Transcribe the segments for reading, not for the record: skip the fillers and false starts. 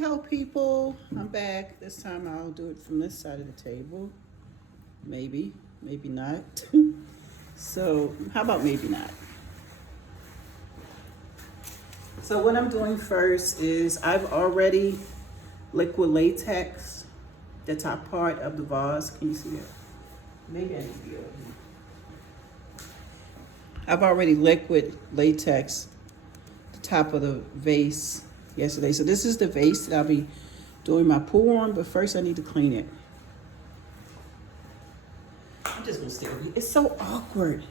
Hello people, I'm back. This time I'll do it from this side of the table. Maybe not. So how about maybe not? So what I'm doing first is I've already liquid latex the top part of the vase. Can you see it? Maybe I need to be over here. I've already liquid latex the top of the vase yesterday. So this is the vase that I'll be doing my pour on, but first I need to clean it. I'm just gonna stay over here. It's so awkward.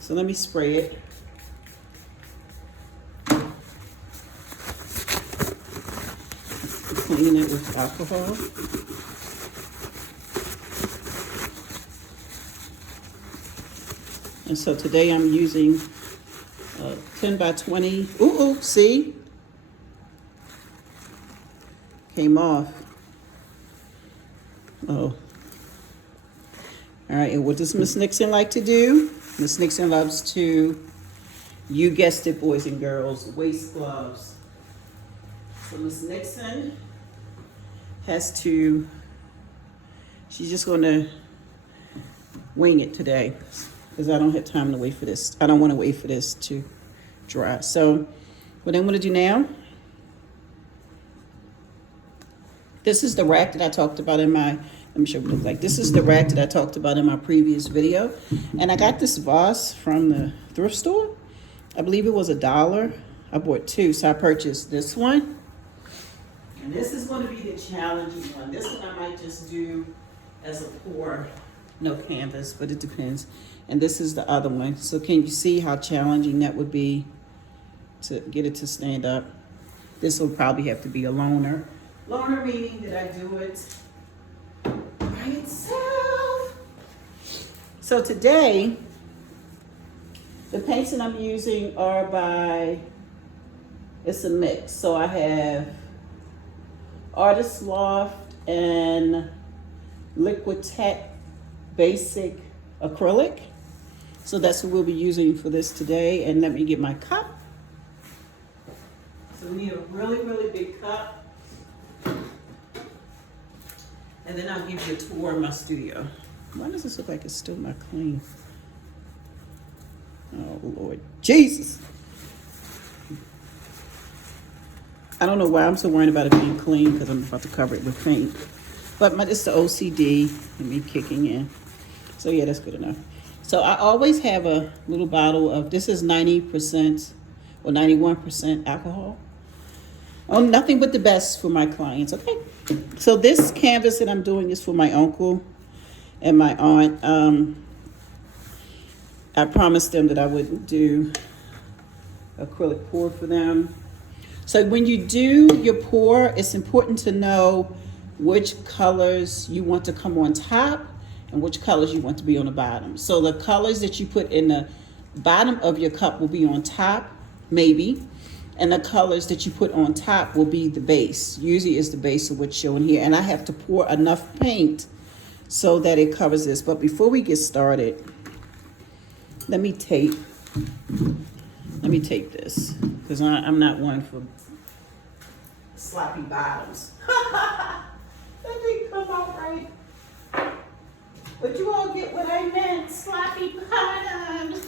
So let me spray it. Clean it with alcohol. And so today I'm using 10 by 20. Ooh, see? Came off. Oh. All right, and what does Miss Nixon like to do? Miss Nixon loves to, you guessed it, boys and girls, waist gloves. So Miss Nixon has to, she's just gonna wing it today because I don't have time to wait for this. I don't wanna wait for this to dry. So what I'm gonna do now, this is the rack that I talked about in my, let me show you what it looks like. This is the rack that I talked about in my previous video. And I got this vase from the thrift store. I believe it was $1. I bought two, so I purchased this one. And this is going to be the challenging one. This one I might just do as a pour, no canvas, but it depends. And this is the other one. So can you see how challenging that would be to get it to stand up? This will probably have to be a loner. Loner meaning that I do it by itself. So today, the paints that I'm using are by, it's a mix. So I have Artist Loft and Liquid Tech Basic Acrylic. So that's what we'll be using for this today. And let me get my cup. So we need a really, really big cup. And then I'll give you a tour of my studio. Why does this look like it's still not clean? Oh, Lord Jesus. I don't know why I'm so worried about it being clean because I'm about to cover it with paint. But it's the OCD and me kicking in. So yeah, that's good enough. So I always have a little bottle of, this is 90% or 91% alcohol. Oh, nothing but the best for my clients, okay? So this canvas that I'm doing is for my uncle and my aunt. I promised them that I wouldn't do acrylic pour for them. So when you do your pour, it's important to know which colors you want to come on top and which colors you want to be on the bottom. So the colors that you put in the bottom of your cup will be on top, maybe. And the colors that you put on top will be the base. Usually is the base of what's shown here. And I have to pour enough paint so that it covers this. But before we get started, let me tape this. Because I'm not one for sloppy bottoms. That didn't come out right. But you all get what I meant, sloppy bottoms.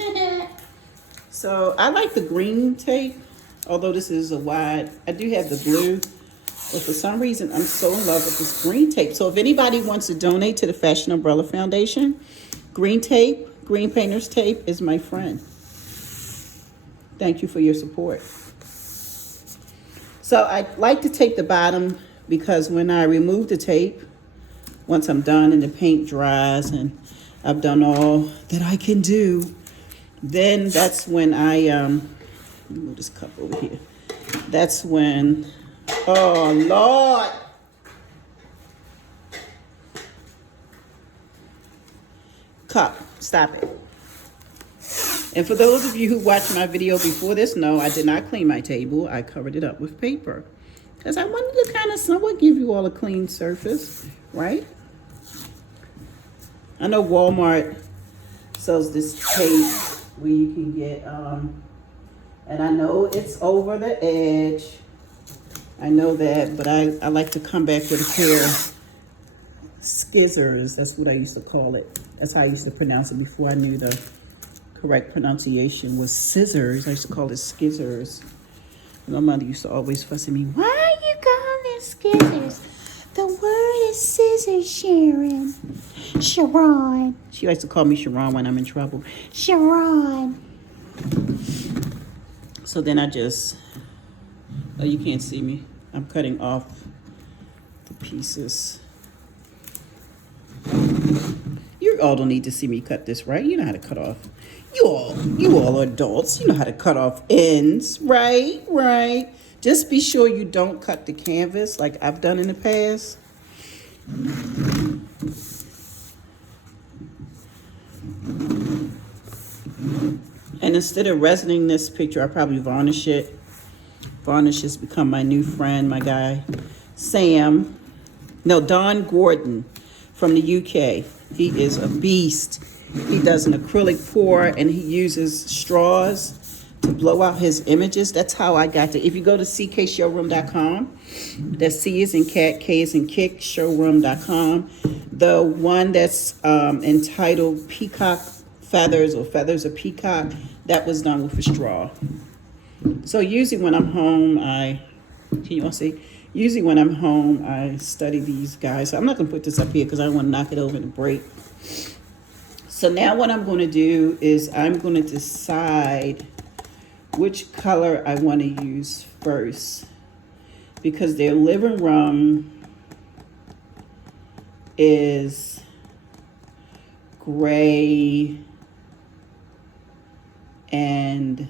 So I like the green tape. Although this is a wide, I do have the blue, but for some reason I'm so in love with this green tape. So if anybody wants to donate to the Fashion Umbrella Foundation, green tape, green painter's tape is my friend. Thank you for your support. So I like to tape the bottom because when I remove the tape, once I'm done and the paint dries and I've done all that I can do, then that's when I, move this cup over here. That's when, oh Lord. Cup, stop it. And for those of you who watched my video before this, no, I did not clean my table. I covered it up with paper. Because I wanted to kind of somewhat give you all a clean surface, right? I know Walmart sells this tape where you can get, and I know it's over the edge. I know that, but I like to come back with a pair of scissors. That's what I used to call it. That's how I used to pronounce it before I knew the correct pronunciation was scissors. I used to call it skizzers. My mother used to always fuss at me. Why are you calling it skizzers? The word is scissors, Sharon. Sharon. She likes to call me Sharon when I'm in trouble. Sharon. So then I just, oh, you can't see me. I'm cutting off the pieces. You all don't need to see me cut this, right? You know how to cut off. You all are adults. You know how to cut off ends, right? Right. Just be sure you don't cut the canvas like I've done in the past. And instead of resining this picture, I probably varnish it. Varnish has become my new friend, my guy, Don Gordon from the UK. He is a beast. He does an acrylic pour and he uses straws to blow out his images. That's how I got to. If you go to ckshowroom.com, that's C is in cat, K is in kick, showroom.com. The one that's entitled Peacock Feathers or Feathers of Peacock, that was done with a straw. So usually when I'm home, usually when I'm home, I study these guys. So I'm not going to put this up here because I don't want to knock it over and break. So now what I'm going to do is I'm going to decide which color I want to use first, because their living room is gray and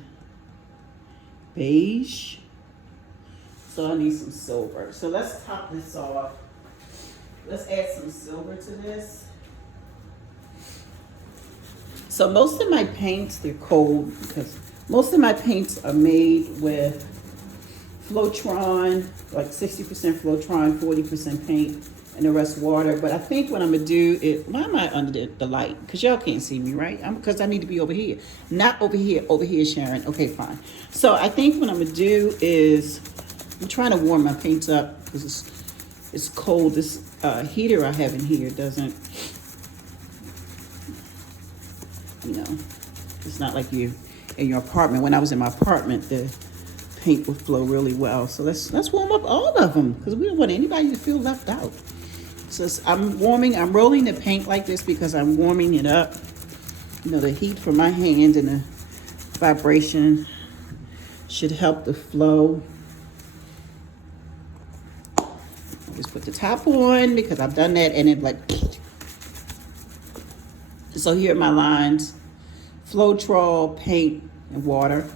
beige. So I need some silver. So let's top this off. Let's add some silver to this. So most of my paints, they're cold because most of my paints are made with Flowtron, like 60% Flowtron, 40% paint, and the rest water. But I think what I'm gonna do is, why am I under the light? Because y'all can't see me, right? Because I need to be over here. Not over here, Sharon. Okay, fine. So I think what I'm gonna do is, I'm trying to warm my paints up because it's cold. This heater I have in here doesn't, it's not like you in your apartment. When I was in my apartment, the paint would flow really well. So let's warm up all of them because we don't want anybody to feel left out. So I'm rolling the paint like this because I'm warming it up. The heat from my hand and the vibration should help the flow. I'll just put the top on because I've done that and it like. So here are my lines: Flowtron, paint, and water.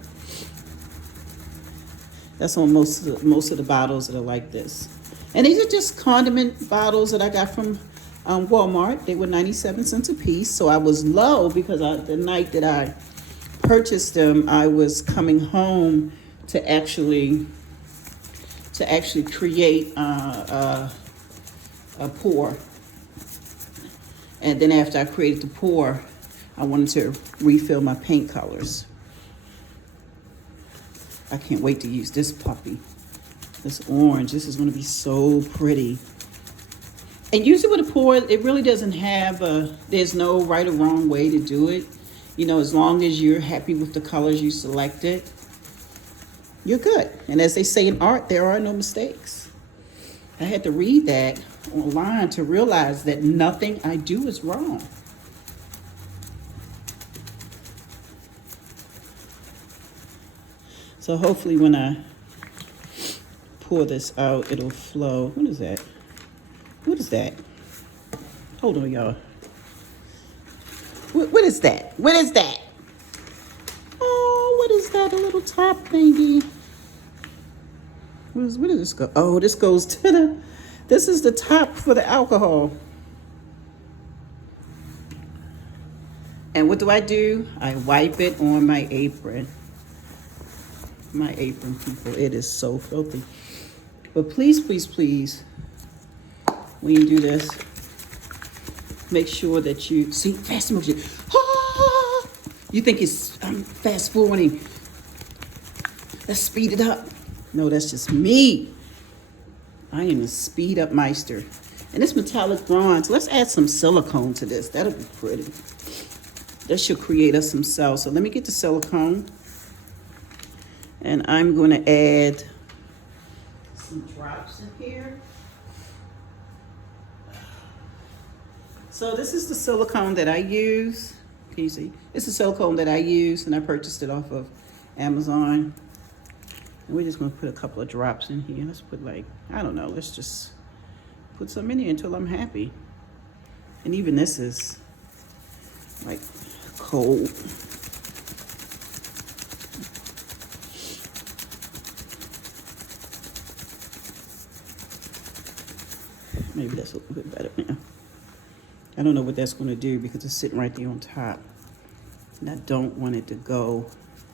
That's on most of the bottles that are like this. And these are just condiment bottles that I got from Walmart. They were 97 cents a piece. So I was low because the night that I purchased them, I was coming home to actually create a pour. And then after I created the pour, I wanted to refill my paint colors. I can't wait to use this puppy. This orange, this is gonna be so pretty. And usually with a pour, it really doesn't have there's no right or wrong way to do it. As long as you're happy with the colors you selected, you're good. And as they say in art, there are no mistakes. I had to read that online to realize that nothing I do is wrong. So hopefully when I pour this out, it'll flow. What is that? What is that? Hold on, y'all. What is that? What is that? Oh, what is that? A little top thingy. Where does this go? Oh, this goes to this is the top for the alcohol. And what do? I wipe it on my apron. My apron, people, it is so filthy. But please, please, please, when you do this, make sure that you see fast motion. Ah! You think it's fast forwarding. Let's speed it up. No, that's just me. I am a speed up meister. And this metallic bronze, let's add some silicone to this. That'll be pretty. That should create us some cells. So let me get the silicone. And I'm going to add some drops in here. So this is the silicone that I use. Can you see? It's the silicone that I use, and I purchased it off of Amazon. And we're just going to put a couple of drops in here. Let's put like, I don't know, let's just put some in here until I'm happy. And even this is like cold. Maybe that's a little bit better now. I don't know what that's going to do because it's sitting right there on top. And I don't want it to go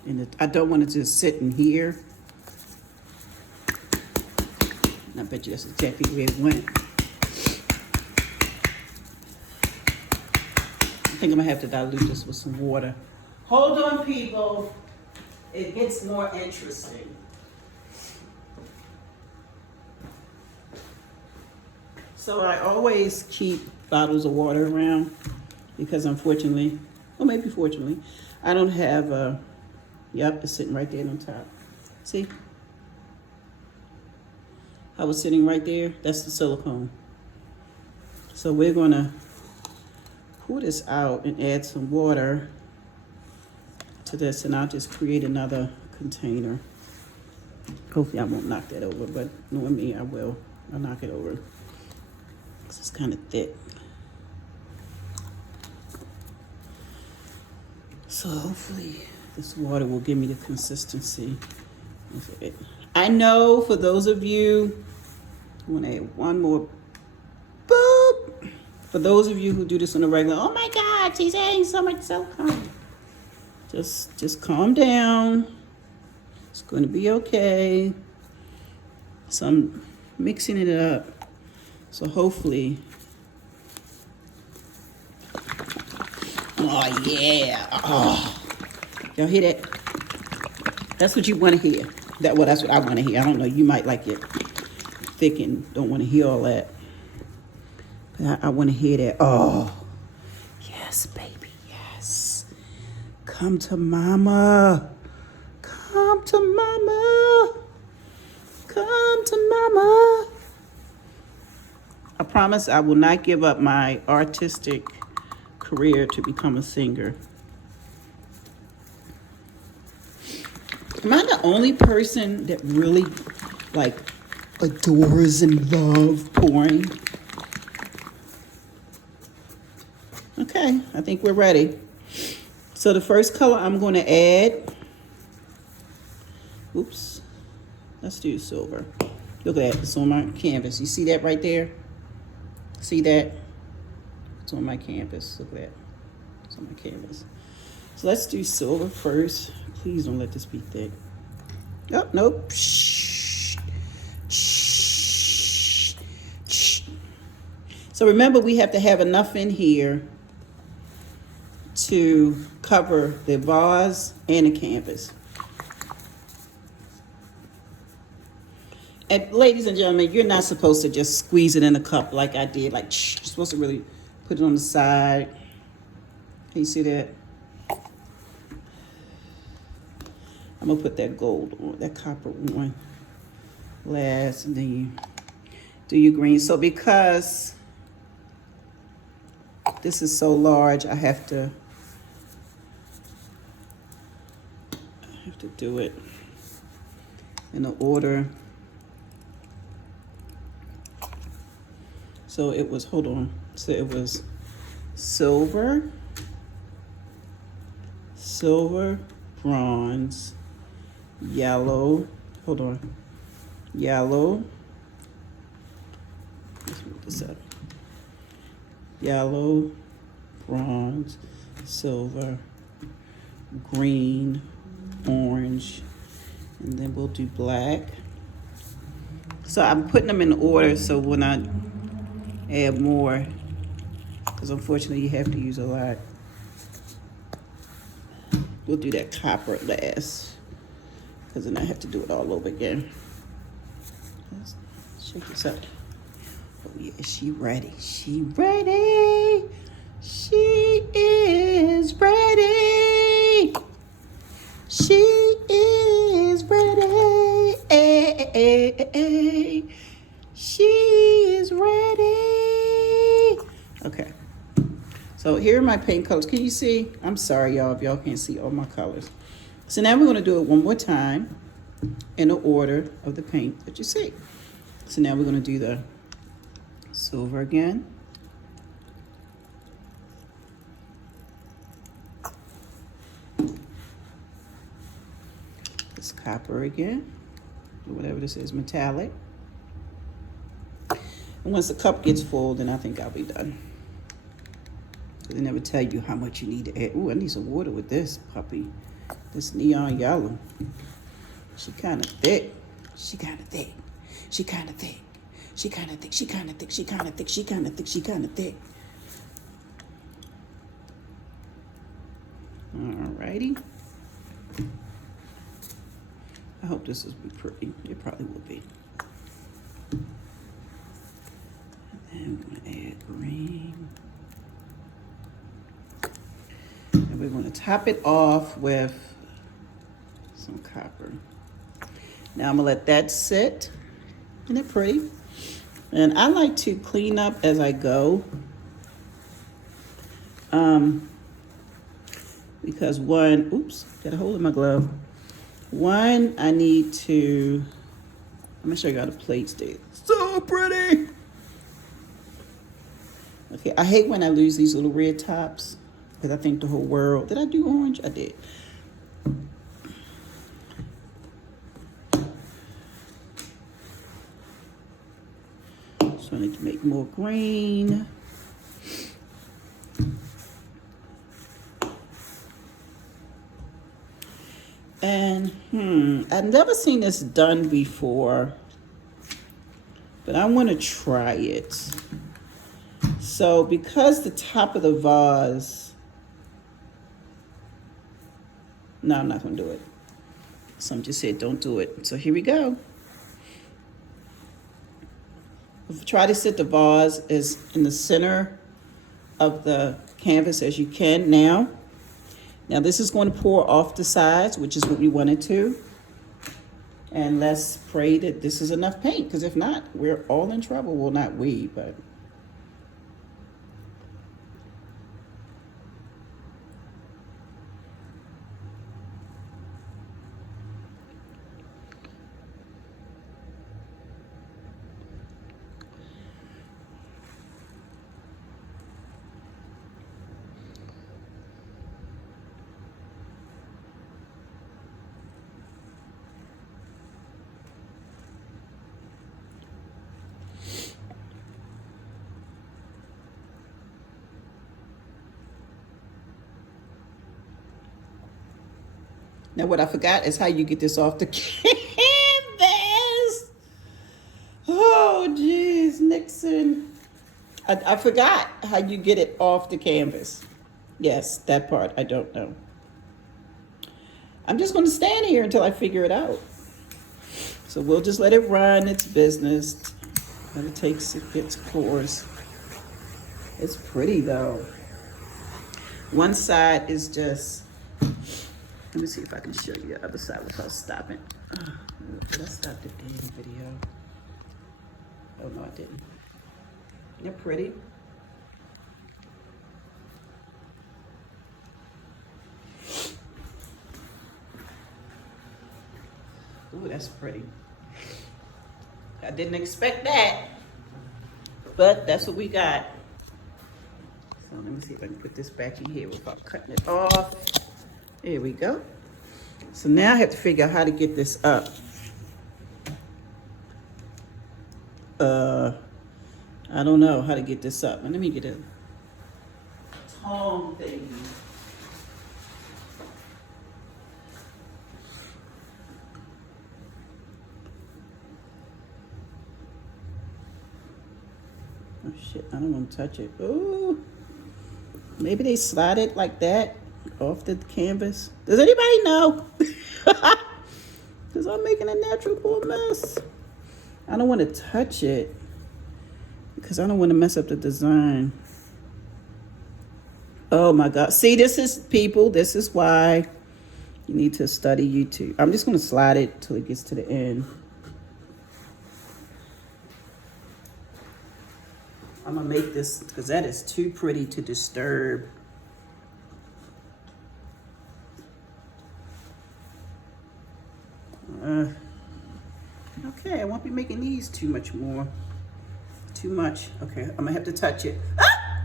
in the, I don't want it to sit in here. And I bet you that's exactly where it went. I think I'm going to have to dilute this with some water. Hold on, people. It gets more interesting. So I always keep bottles of water around because unfortunately, or maybe fortunately, I don't have a, yep, it's sitting right there on top. See? How it's sitting right there? That's the silicone. So we're gonna pull this out and add some water to this, and I'll just create another container. Hopefully I won't knock that over, but knowing me, I will. I'll knock it over. It's kind of thick. So hopefully this water will give me the consistency of it. I know for those of you, I want to add one more. Boop. For those of you who do this on a regular, oh my God, she's adding so much silicone. Just calm down. It's going to be okay. So I'm mixing it up. So hopefully, oh yeah, oh, y'all hear that? That's what you want to hear. Well, that's what I want to hear. I don't know, you might like it thick and don't want to hear all that. But I want to hear that. Oh, yes, baby, yes. Come to mama. Come to mama. Come to mama. I promise I will not give up my artistic career to become a singer. Am I the only person that really like adores and loves pouring? Okay, I think we're ready. So the first color I'm going to add, oops, let's do silver. Look at that, it's on my canvas. You see that right there? See that? It's on my canvas. Look at that. It's on my canvas. So let's do silver first. Please don't let this be thick. Oh, nope. Shh. Shh. Shh. So remember, we have to have enough in here to cover the vase and the canvas. And ladies and gentlemen, you're not supposed to just squeeze it in a cup like I did. Like, shh, you're supposed to really put it on the side. Can you see that? I'm gonna put that gold on, that copper on last, and then you do your green. So because this is so large, I have to do it in the order. So it was, hold on. So it was silver, bronze, yellow, hold on, yellow, let's move this up, yellow, bronze, silver, green, orange, and then we'll do black. So I'm putting them in order so when I add more, because unfortunately you have to use a lot. We'll do that copper last, because then I have to do it all over again. Let's Shake this up. Oh yeah, she ready. She ready. She is ready. She is ready. She is ready. Okay. So here are my paint colors. Can you see? I'm sorry, y'all, if y'all can't see all my colors. So now we're going to do it one more time in the order of the paint that you see. So now we're going to do the silver again. This copper again, or whatever this is, metallic. And once the cup gets full, then I think I'll be done. They never tell you how much you need to add. Ooh, I need some water with this puppy. This neon yellow. She kind of thick. She kind of thick. She kind of thick. She kind of thick. She kind of thick. She kind of thick. She kind of thick. She kind of thick. Alrighty. I hope this will be pretty. It probably will be. And then we're going to add green. And we're going to top it off with some copper. Now I'm going to let that sit. Isn't it pretty? And I like to clean up as I go. Because one, oops, got a hole in my glove. One, I need to, I'm going to show you how the plates do. So pretty. Okay, I hate when I lose these little red tops. Because I think the whole world, did I do orange? I did. So I need to make more green. And I've never seen this done before, but I want to try it. So because the top of the vase, no, I'm not going to do it. Some just said don't do it. So here we go. Try to sit the vase as in the center of the canvas as you can now. Now this is going to pour off the sides, which is what we wanted to. And let's pray that this is enough paint, because if not, we're all in trouble. Well, not we, but... Now what I forgot is how you get this off the canvas. Oh, geez, Nixon. I forgot how you get it off the canvas. Yes, that part I don't know. I'm just going to stand here until I figure it out. So we'll just let it run its business. Let it take its course. It's pretty though. One side is just... Let me see if I can show you the other side without stopping. Did I stop the damn video? Oh, no, I didn't. They're pretty. Ooh, that's pretty. I didn't expect that, but that's what we got. So let me see if I can put this back in here without cutting it off. There we go. So now I have to figure out how to get this up. I don't know how to get this up. Let me get a tong thing. Oh shit, I don't want to touch it. Ooh. Maybe they slide it like that off the canvas. Does anybody know? Because I'm making a natural poor mess. I don't want to touch it because I don't want to mess up the design. Oh my God. See, this is, people, this is why you need to study YouTube. I'm just going to slide it till it gets to the end. I'm going to make this because that is too pretty to disturb. Okay, I won't be making these too much more. Too much. Okay, I'm gonna have to touch it. Ah!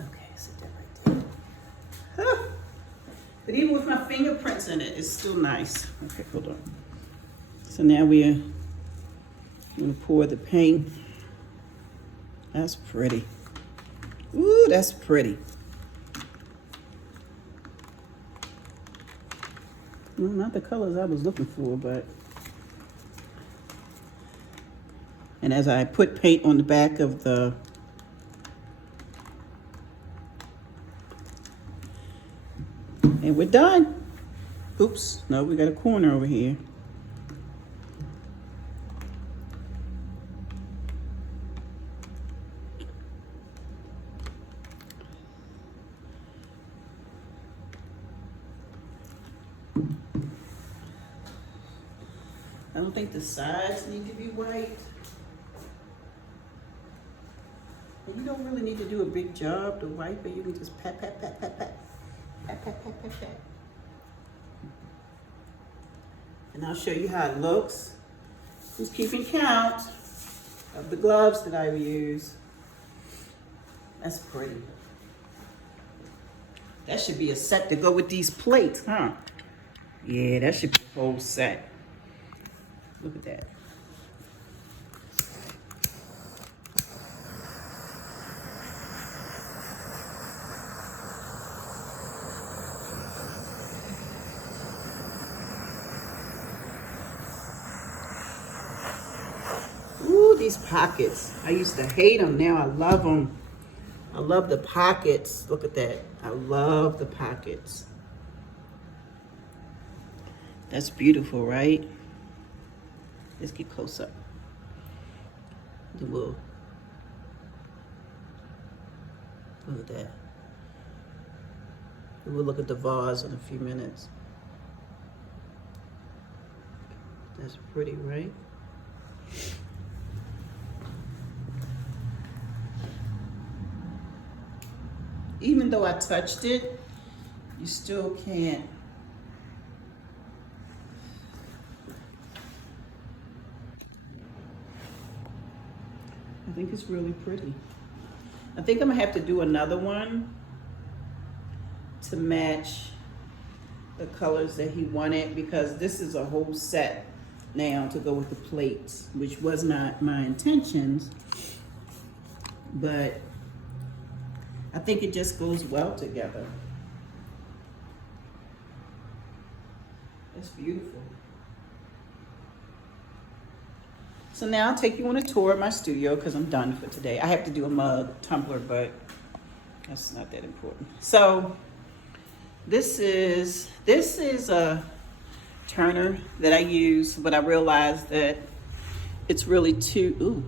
Okay, sit that right there. Ah! But even with my fingerprints in it, it's still nice. Okay, hold on. So now we're gonna pour the paint. That's pretty. Ooh, that's pretty. Well, not the colors I was looking for, but. And as I put paint on the back of the and we're done. Oops, no, we got a corner over here. I don't think the sides need to be white. And you don't really need to do a big job to white, but you can just pat, pat, pat, pat, pat. Pat, pat, pat, pat, pat. And I'll show you how it looks. Who's keeping count of the gloves that I use? That's pretty. That should be a set to go with these plates, huh? Yeah, that should be a whole set. Look at that. Ooh, these pockets. I used to hate them. Now I love them. I love the pockets. Look at that. I love the pockets. That's beautiful, right? Let's get close up. Look at that. We'll look at the vase in a few minutes. That's pretty, right? Even though I touched it, you still can't. I think it's really pretty. I think I'm gonna have to do another one to match the colors that he wanted, because this is a whole set now to go with the plates, which was not my intentions, but I think it just goes well together. It's beautiful. So now I'll take you on a tour of my studio because I'm done for today. I have to do a mug tumbler, but that's not that important. So this is a turner that I use, but I realized that it's really too, ooh,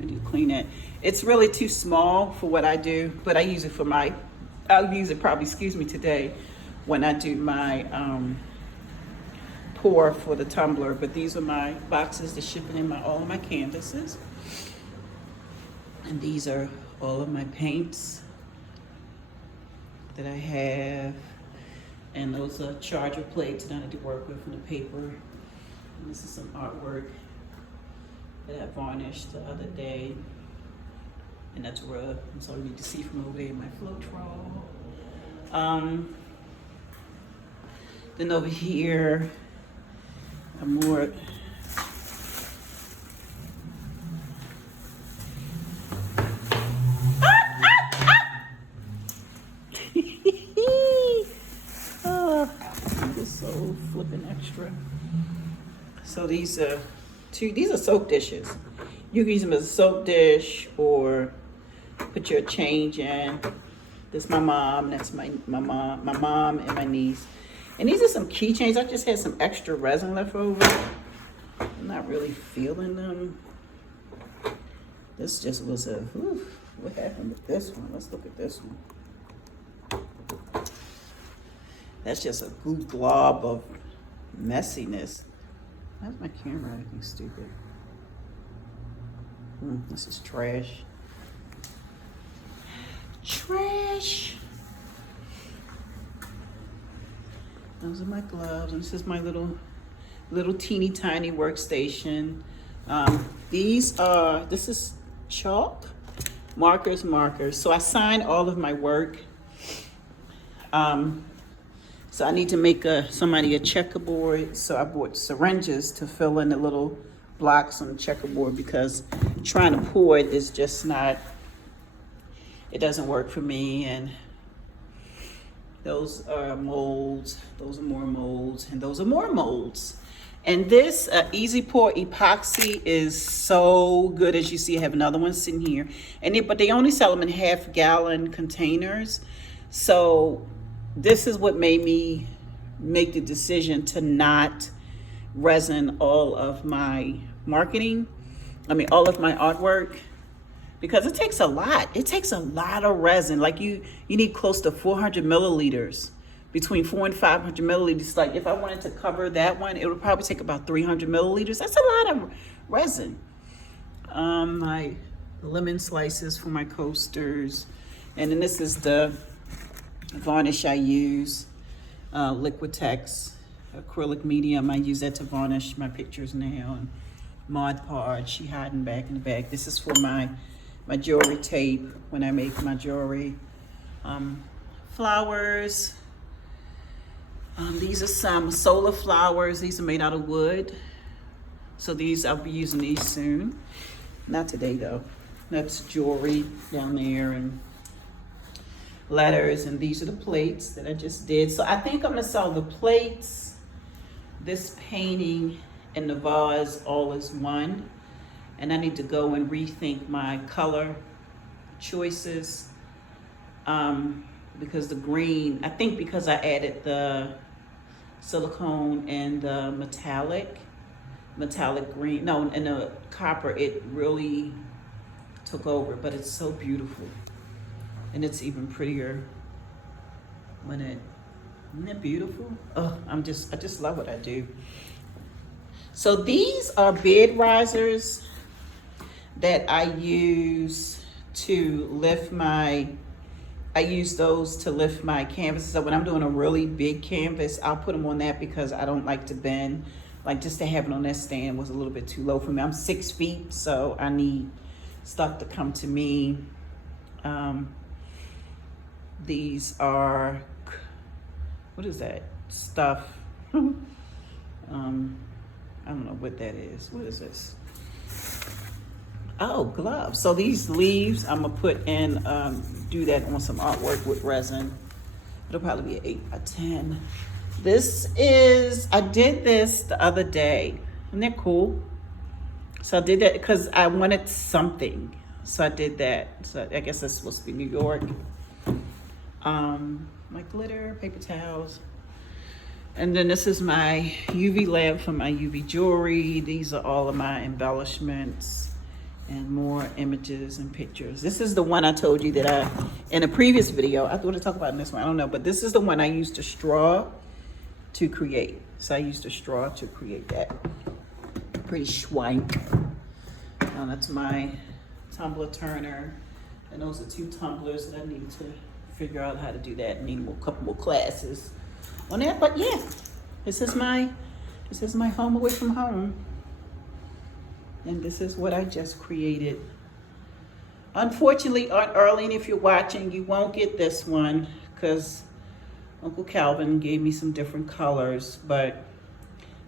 I need to clean that. It's really too small for what I do, but I use it for my, I'll use it probably, excuse me, today when I do my pour for the tumbler. But these are my boxes to ship in all of my canvases. And these are all of my paints that I have. And those are charger plates that I need to work with in the paper. And this is some artwork that I varnished the other day. And that's rug. That's all you need to see from over there in my Floetrol. Then over here, I'm more oh, this is so flipping extra. So these are soap dishes. You can use them as a soap dish or put your change in. This is my mom. That's my mom and my niece. And these are some keychains. I just had some extra resin left over. I'm not really feeling them. This just was a, whew, what happened with this one? Let's look at this one. That's just a goo glob of messiness. Why's my camera acting stupid? This is trash. Trash. Those are my gloves. This is my little teeny tiny workstation. This is chalk, markers. So I sign all of my work. So I need to make somebody a checkerboard. So I bought syringes to fill in the little blocks on the checkerboard because trying to pour it is just not, it doesn't work for me. And those are molds, those are more molds, and those are more molds. And this Easy Pour epoxy is so good. As you see, I have another one sitting here. But they only sell them in half-gallon containers. So this is what made me make the decision to not resin all of my all of my artwork, because it takes a lot. It takes a lot of resin. Like you need close to 400 milliliters, between 400 and 500 milliliters. Like if I wanted to cover that one, it would probably take about 300 milliliters. That's a lot of resin. My lemon slices for my coasters. And then this is the varnish I use, Liquitex acrylic medium. I use that to varnish my pictures now. And Mod Podge, she hiding back in the back. This is for my jewelry tape when I make my jewelry. Flowers. These are some solar flowers. These are made out of wood. So I'll be using these soon. Not today though. That's jewelry down there and letters. And these are the plates that I just did. So I think I'm gonna sell the plates, this painting, and the vase all as one. And I need to go and rethink my color choices. Because the green, I think because I added the silicone and the metallic green, no, and the copper, it really took over, but it's so beautiful. And it's even prettier when isn't it beautiful? Oh, I just love what I do. So these are bed risers that I use to lift I use those to lift my canvases. So when I'm doing a really big canvas, I'll put them on that because I don't like to bend. Like just to have it on that stand was a little bit too low for me. I'm 6 feet, so I need stuff to come to me. These are, what is that stuff? I don't know what that is. What is this? Oh, gloves. So these leaves, I'm gonna put in, do that on some artwork with resin. It'll probably be an 8 by 10. I did this the other day. Isn't that cool? So I did that because I wanted something. So I did that. So I guess that's supposed to be New York. My glitter, paper towels. And then this is my UV lamp for my UV jewelry. These are all of my embellishments and more images and pictures. This is the one I told you that in a previous video, I want to talk about in this one, I don't know, but this is the one I used a straw to create. So I used a straw to create that. Pretty schwank. That's my tumbler turner. And those are 2 tumblers that I need to figure out how to do that. I need a couple more classes on that, but yeah, this is my home away from home. And this is what I just created. Unfortunately, Aunt Arlene, if you're watching, you won't get this one because Uncle Calvin gave me some different colors, but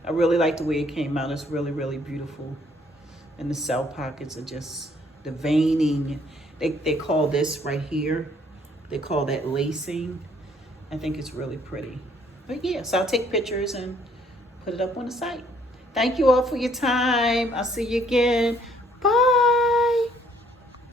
I really like the way it came out. It's really, really beautiful. And the cell pockets are just the veining. They call this right here, they call that lacing. I think it's really pretty. But yeah, so I'll take pictures and put it up on the site. Thank you all for your time. I'll see you again. Bye.